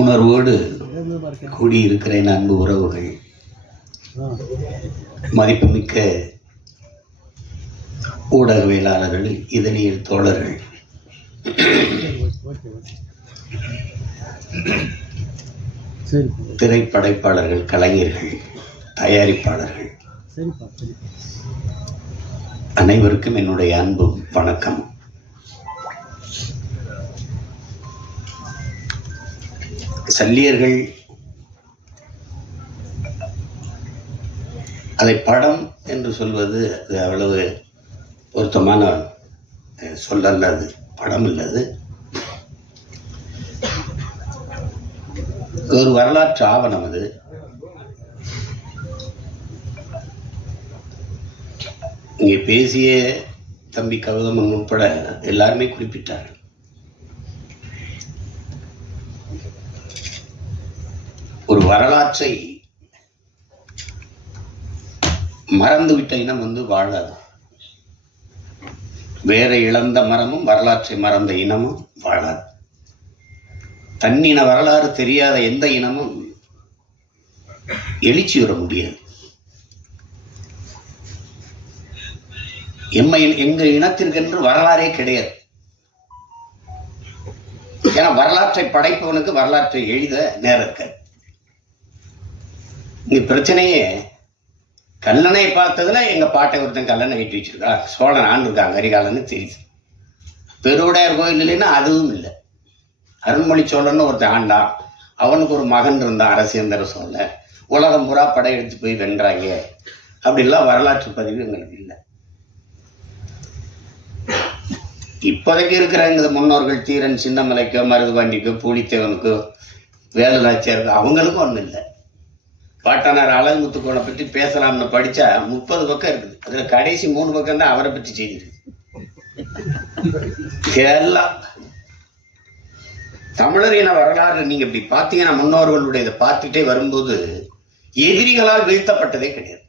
உணர்வோடு கூடியிருக்கிற அன்பு உறவுகள், மதிப்புமிக்க ஊடகவியலாளர்கள், இதழியல் தோழர்கள், திரைப்படைப்பாளர்கள், கலைஞர்கள், தயாரிப்பாளர்கள் அனைவருக்கும் என்னுடைய அன்பு வணக்கம். சல்லியர்கள் அதை படம் என்று சொல்வது அது அவ்வளவு பொருத்தமான சொல்லல்ல. அது படம் இல்லது, ஒரு வரலாற்று ஆவணம். அது இங்கே பேசிய தம்பி கௌதமன் உட்பட எல்லாருமே குறிப்பிட்டார்கள். ஒரு வரலாற்றை மறந்துவிட்ட இனம் வாழாது. வேற இழந்த மரமும் வரலாற்றை மறந்த இனமும் வாழாது. தன்னின வரலாறு தெரியாத எந்த இனமும் எழுச்சி வர முடியாது. எங்க இனத்திற்கென்று வரலாறே கிடையாது. ஏன்னா வரலாற்றை படைப்பவனுக்கு வரலாற்றை எழுத நேரம் இருக்காது. இங்க பிரச்சனையே கல்லணை பார்த்ததுல எங்க பாட்டை ஒருத்தன் கல்லணை கட்டி வச்சிருக்கா, சோழன் ஆண்டிருக்காங்க கரிகாலன்னு தெரியுது. பெருவுடையார் கோயில் இல்லைன்னா அதுவும் இல்லை. அருண்மொழி சோழன்னு ஒருத்தன் ஆண்டான், அவனுக்கு ஒரு மகன் இருந்தான் அரசியந்தர சோழன். உலகம் பூரா படையெடுத்து போய் வென்றாங்க. அப்படிலாம் வரலாற்று பதிவு எங்களுக்கு இல்லை. இப்போதைக்கு இருக்கிற எங்க முன்னோர்கள் தீரன் சின்னமலைக்கோ மருதுபாண்டிக்கோ பூலித்தேவனுக்கோ வேலுநாச்சியாருக்கோ அவங்களுக்கும் ஒன்றும் இல்லை. பாட்டனார் அழகுமுத்துக்கோனை பற்றி பேசலாம்னு படிச்சா 30 பக்கம் இருக்குது. அதுல கடைசி 3 பக்கம் தான் அவரை பற்றி செய்திருக்கு. எல்லாம் தமிழரின வரலாறு நீங்க இப்படி பார்த்தீங்கன்னா முன்னோர்களுடைய இதை பார்த்துட்டே வரும்போது எதிரிகளால் வீழ்த்தப்பட்டதே கிடையாது.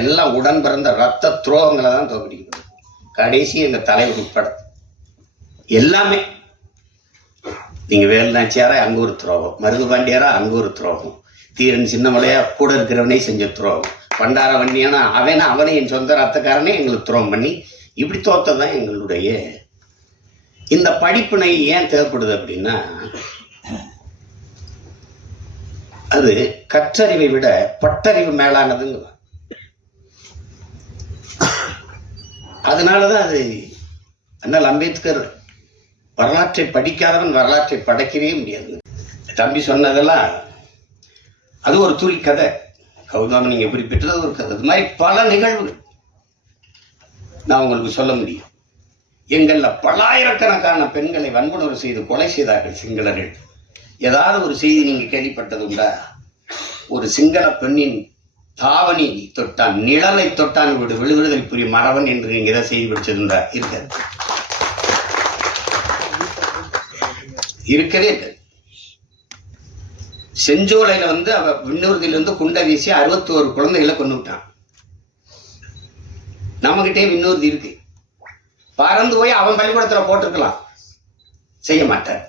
எல்லாம் உடன் பிறந்த ரத்த துரோகங்களை தான் தோக்கடிக்கப்படுது. கடைசி எங்க தலைவர் உட்பட எல்லாமே. நீங்க வேலுநாச்சியாரா அங்க ஒரு துரோகம், மருதுபாண்டியாரா அங்க ஒரு துரோகம், தீரன் சின்னமலையா கூட இருக்கிறவனே செஞ்ச துரோகம், பண்டார வண்டியானா அவனை என் சொந்த ரத்தக்காரனே எங்களுக்கு துரோகம் பண்ணி இப்படி தோத்ததான் எங்களுடைய இந்த படிப்பினை ஏன் தேவைப்படுது அப்படின்னா, அது கற்றறிவை விட பட்டறிவு மேலானதுங்க. அதனாலதான் அது அண்ணல் அம்பேத்கர் வரலாற்றை படிக்காதவன் வரலாற்றை படைக்கவே முடியாது. தம்பி சொன்னதெல்லாம் அது ஒரு துளி கதை. கௌதமன் நீங்க குறிப்பிட்டது ஒரு கதை. அது மாதிரி பல நிகழ்வுகள் நான் உங்களுக்கு சொல்ல முடியும். எங்கள்ல பல்லாயிரக்கணக்கான பெண்களை வன்புணர்வு செய்து கொலை செய்தார்கள் சிங்களர்கள். ஏதாவது ஒரு செய்தி நீங்க கேள்விப்பட்டது உண்டா? ஒரு சிங்கள பெண்ணின் தாவணி தொட்டான், நிழலை தொட்டான் விடுதலை புரிய மறவன் என்று நீங்க ஏதாவது செய்தி படிச்சதுண்டா? இருக்காது, இருக்கவே இருக்காது. செஞ்சோலையில அவ விண்ணூர்தியிலிருந்து குண்டை வீசி 61 குழந்தைகளை கொண்டு விட்டான். நம்மகிட்டே விண்ணூர்தி இருக்கு. பறந்து போய் அவன் பள்ளிக்கூடத்துல போட்டிருக்கலாம், செய்ய மாட்டார்,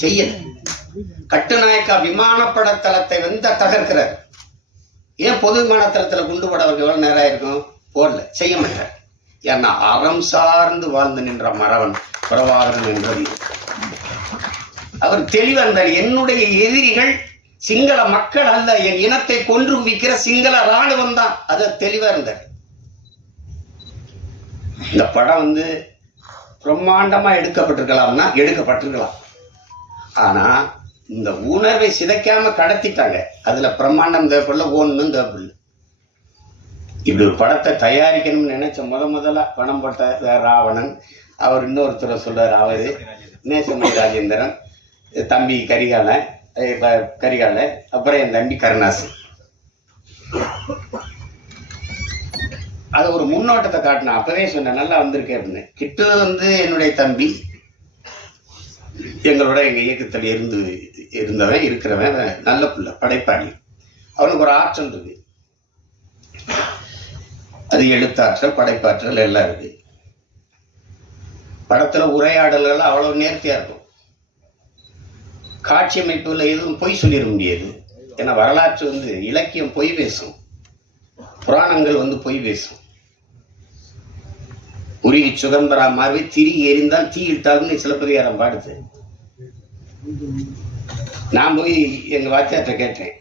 செய்யல. கட்டுநாயக்கா விமானப்பட தளத்தை தகர்க்கிறார். ஏன் பொது விமான தளத்துல குண்டு போட அவருக்கு எவ்வளவு நேரம் இருக்கும்? போடல, செய்ய மாட்டார். ஏன்னா அறம் சார்ந்து வாழ்ந்து நின்ற மறவன் பிரபாகரன் என்பது அவர் தெளிவா இருந்தார். என்னுடைய எதிரிகள் சிங்கள மக்கள் அல்ல, என் இனத்தை கொன்று குவிக்கிற சிங்கள ராணுவம் தான். அது தெளிவா இருந்தார். இந்த படம் பிரம்மாண்டமா எடுக்கப்பட்டிருக்கலாம்னா எடுக்கப்பட்டிருக்கலாம். ஆனா இந்த உணர்வை சிதைக்காம கடத்திட்டாங்க. அதுல பிரம்மாண்டம் தேவைப்படல, ஒண்ணும் தேவைப்படல. இப்படி ஒரு படத்தை தயாரிக்கணும்னு நினைச்ச முதலா பணம் போட்ட ராவணன், அவர் இன்னொருத்தரை சொல்றாரு, அவரு நேசமணி ராஜேந்திரன், தம்பி கரிகாலன், அப்புறம் என் தம்பி கருணாசு. அது ஒரு முன்னோட்டத்தை காட்டின. அப்பவே சொன்ன நல்லா வந்திருக்கேன் அப்படின்னு. கிட்டு என்னுடைய தம்பி, எங்களோட எங்கள் இயக்கத்தில் இருந்தவன் இருக்கிறவன் நல்ல பிள்ளை, படைப்பாளி. அவனுக்கு ஒரு ஆற்றல் இருக்கு, அது எழுத்தாற்றல், படைப்பாற்றல் எல்லாம் இருக்கு. படத்துல உரையாடல்கள் அவ்வளவு நேர்த்தியா இருக்கும். காட்சி அமைப்புல எதுவும் பொய் சொல்லிட முடியாது. ஏன்னா வரலாற்று இலக்கியம் பொய் பேசும், புராணங்கள் பொய் பேசும். உருகி சுகம்பரா மாறி திரி எரிந்தால் தீ இட்டால்னு சிலப்பதிகாரம் பாடுது. நான் போய் எங்க வாத்தியார்ட்ட கேட்டேன்,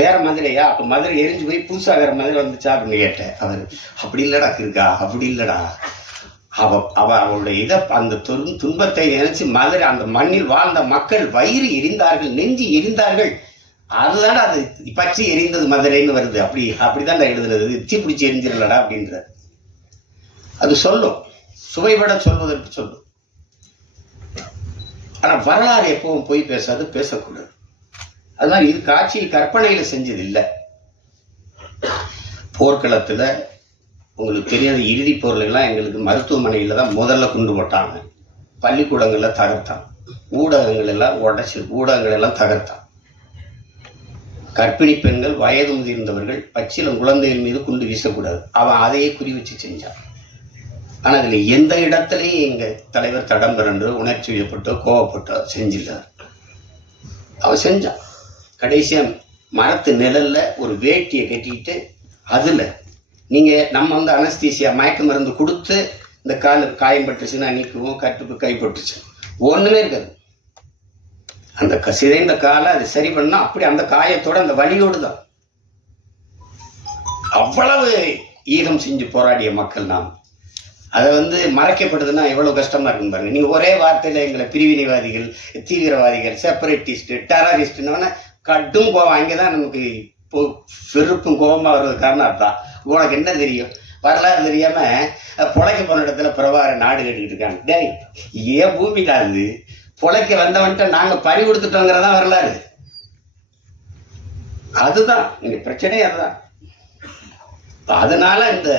வேற மதுரையா? அப்ப மதுரை எரிஞ்சு போய் புதுசா வேற மதுரை வந்துச்சா அப்படின்னு கேட்டேன். அவர் அப்படி இல்லடா இருக்கா, அப்படி இல்லடா, அவளுடைய இதை அந்த துன்பத்தை நினைச்சு மதுரை அந்த மண்ணில் வாழ்ந்த மக்கள் வயிறு எரிந்தார்கள், நெஞ்சு எரிந்தார்கள், அதுதான் அது பற்றி எரிந்தது மதுரைன்னு வருது. அப்படிதான் எழுதுறது, தீப்பிடிச்சு எரிஞ்சிடலடா அப்படின்ற. அது சொல்லும், சுவைபட சொல்வதற்கு சொல்லும். ஆனா வரலாறு எப்பவும் போய் பேசாது, பேசக்கூடாது. அதுதான் இது காட்சியில் கற்பனையில செஞ்சது இல்லை. போர்க்களத்துல உங்களுக்கு தெரியாத இறுதி போர்லாம் எங்களுக்கு மருத்துவமனையில தான் முதல்ல கொண்டு போட்டாங்க. பள்ளிக்கூடங்கள்ல தகர்த்தான், ஊடகங்கள் எல்லாம் உடைச்சு, ஊடகங்கள் எல்லாம் தகர்த்தான். கர்ப்பிணி பெண்கள், வயது முதிர்ந்தவர்கள், பச்சிலம் குழந்தைகள் மீது குண்டு வீசக்கூடாது, அவன் அதையே குறி வச்சு செஞ்சான். ஆனா அதுல எந்த இடத்துலையும் எங்க தலைவர் தடம் பிறண்டு உணர்ச்சி வயப்பட்டோ கோவப்பட்டோ செஞ்சில்ல. அவன் செஞ்சான். கடைசியா மரத்து நிழல்ல ஒரு வேட்டியை கட்டிக்கிட்டு அதுல நீங்க நம்ம அனஸ்தீசியா மயக்க மருந்து கொடுத்து இந்த கால் காயம் பட்டுச்சுன்னா நீக்குவோம், கட்டுப்பு கைப்பட்டுச்சு, ஒண்ணுமே இருக்காது. அந்த சிதைந்த காலை அது சரி பண்ணா அப்படி அந்த காயத்தோட அந்த வலியோடு தான். அவ்வளவு ஈகம் செஞ்சு போராடிய மக்கள் நாம். அதை மறைக்கப்படுதுன்னா எவ்வளவு கஷ்டமா இருக்கும் பாருங்க. நீங்க ஒரே வார்த்தையில எங்களை பிரிவினைவாதிகள், தீவிரவாதிகள், செப்பரேட்டிஸ்ட், டெரரிஸ்ட்னு கடும் கோவம். அங்கேதான் நமக்கு பெருப்பும் கோபமா வர்றது காரணம் அதுதான். உனக்கு என்ன தெரியும், வரலாறு தெரியாம பொழைக்க போன இடத்துல பிரபார நாடு கேட்டுக்கிட்டு இருக்காங்க. டேய், ஏன் பூமிடா அது, பொழைக்க வந்தவன்ட்ட நாங்க பறி கொடுத்துட்டோங்கிறதா வரலாறு. அதுதான் இங்க பிரச்சனையே, அதுதான். அதனால இந்த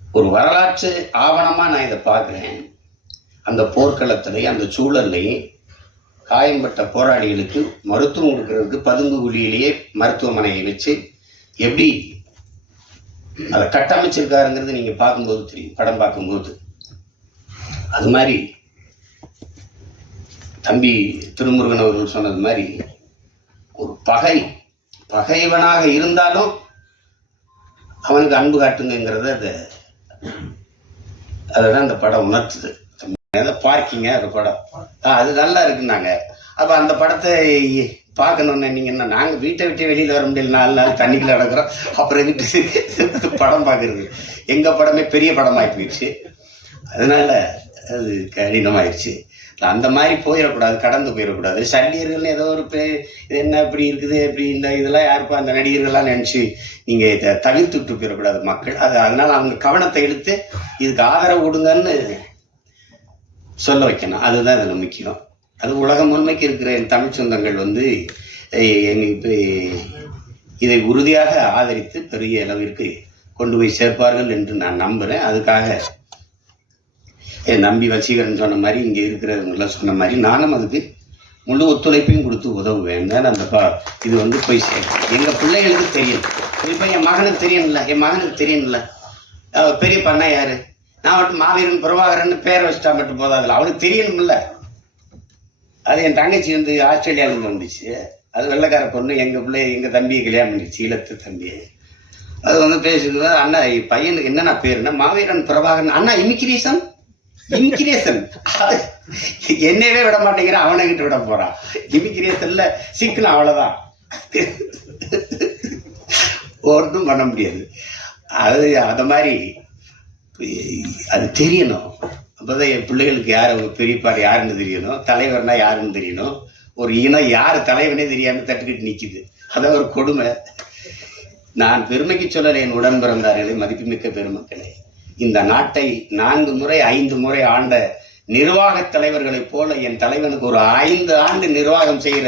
ஒரு வரலாற்று ஆவணமா நான் இதை பார்க்கிறேன். அந்த போர்க்களத்திலையும் அந்த சூழல்லையும் காயம்பட்ட போராளிகளுக்கு மருத்துவம் கொடுக்கறதுக்கு பதுங்கு குழியிலேயே மருத்துவமனையை வச்சு எப்படி அதை கட்டமைச்சிருக்காருங்கிறது நீங்க பார்க்கும்போது தெரியும், படம் பார்க்கும்போது. அது மாதிரி தம்பி திருமுருகன் அவர்கள் சொன்னது மாதிரி ஒரு பகைவனாக இருந்தாலும் அவனுக்கு அன்பு காட்டுங்கிறத அதான் அந்த படம் உணர்த்துது. பார்க்கிங்க அந்த படம் அது நல்லா இருக்குன்னாங்க. அப்ப அந்த படத்தை பார்க்கணும்னு நீங்க என்ன, நாங்க வீட்டை விட்டு வெளியில வர முடியல, 4 நாள் தண்ணிக்குள்ள நடக்கிறோம், அப்புறம் வீட்டு படம் பார்க்கறது. எங்க படமே பெரிய படமாகி போயிடுச்சு, அதனால அது கடினமாயிடுச்சு. அந்த மாதிரி போயிடக்கூடாது, கடந்து போயிடக்கூடாது. சண்டியர்கள் ஏதோ ஒரு இது என்ன இப்படி இருக்குது, இப்படி இந்த இதெல்லாம் யாருப்பா அந்த நடிகர்கள்லாம் நினைச்சு நீங்க இதை தவிர்த்துட்டு போயிடக்கூடாது மக்கள். அதனால அவங்க கவனத்தை எடுத்து இதுக்கு ஆதரவு கொடுங்கன்னு சொல்ல வைக்கணும். அதுதான் இதுல முக்கியம். அது உலகம் முழுமைக்கு இருக்கிற என் தமிழ் சொந்தங்கள் இதை உறுதியாக ஆதரித்து பெரிய அளவிற்கு கொண்டு போய் சேர்ப்பார்கள் என்று நான் நம்புறேன். அதுக்காக என் நம்பி வசீகரன் சொன்ன மாதிரி, இங்க இருக்கிறவங்களாம் சொன்ன மாதிரி நானும் அதுக்கு முழு ஒத்துழைப்பையும் கொடுத்து உதவுவேன். அந்த இது போய் சேர்க்கும். எங்க பிள்ளைகளுக்கு தெரியும், குறிப்பா என் மகனுக்கு தெரியணும்ல. பெரிய பண்ணா யாரு, நான் மட்டும் மாவீரன் பிரபாகரன் பேரை வச்சுட்டா மட்டும் போதாதுல, அவனுக்கு தெரியணும்ல. அது என் தங்கச்சி ஆஸ்திரேலியாவிலிருந்து வந்துச்சு. அது வெள்ளைக்கார பொண்ணு, எங்க தம்பியை கல்யாணம் பண்ணிடுச்சு, ஈழத்து தம்பியை. அது பேசுறது, அண்ணா பையனுக்கு என்னென்ன பேருன்னா மாவீரன் பிரபாகரன். அண்ணா இமிகிரேஷன் என்னவே விட மாட்டேங்கிறான், அவனை கிட்ட விட போறான். இமிகிரேஷன்ல சிக்கணும், அவ்வளவுதான், ஒன்றும் பண்ண முடியாது. அது அந்த மாதிரி அது தெரியணும். அப்பதான் என் பிள்ளைகளுக்கு யார் அவங்க பெரியப்பாடு யாருன்னு தெரியணும், தலைவர்னா யாருன்னு தெரியணும். ஒரு இனம் யாரு தலைவனே தெரியாம தட்டுக்கிட்டு நிக்குது, அதான் ஒரு கொடுமை. நான் பெருமைக்கு சொல்லலை என் உடன் பிறந்தார்களே, மதிப்புமிக்க பெருமக்களே. இந்த நாட்டை 4 முறை 5 முறை ஆண்ட நிர்வாக தலைவர்களைப் போல என் தலைவனுக்கு ஒரு 5 ஆண்டு நிர்வாகம் செய்கிற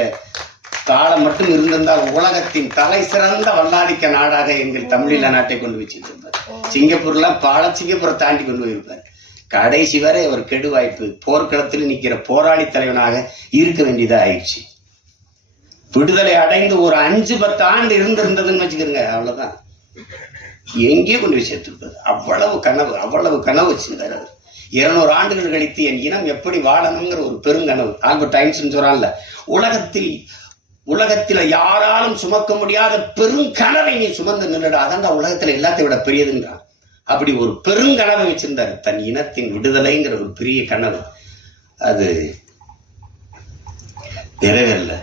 காலம் மட்டும் இருந்திருந்தால் உலகத்தின் தலை சிறந்த வல்லாதிக்க நாடாக எங்கள் தமிழீழ நாட்டை கொண்டு வச்சிருப்பார். சிங்கப்பூர்லாம் சிங்கப்பூரை தாண்டி கொண்டு போயிருப்பார். கடைசி வரை அவர் கெடு வாய்ப்பு போர்க்களத்தில் நிற்கிற போராளி தலைவனாக இருக்க வேண்டியதா ஆயிடுச்சு. விடுதலை அடைந்து ஒரு 5-10 ஆண்டு இருந்திருந்ததுன்னு வச்சுக்கிறோங்க, அவ்வளவுதான் எங்கேயோ கொண்டு போய் சேர்த்துருப்பது. அவ்வளவு கனவு வச்சிருந்தார் அவர். 200 ஆண்டுகள் கழித்து என் இனம் எப்படி வாழணுங்கிற ஒரு பெருங்கனவு. ஆல்பர்ட் ஐன்ஸ்டீன் சொல்றான்ல, உலகத்தில யாராலும் சுமக்க முடியாத பெருங்கனவை நீ சுமந்து நின்றுடா, அதான் உலகத்துல எல்லாத்தையும் விட பெரியதுன்றான். அப்படி ஒரு பெருங்கனவை வச்சிருந்தாரு, தன் இனத்தின் விடுதலைங்கிற ஒரு பெரிய கனவு. அது நிறைவேறல.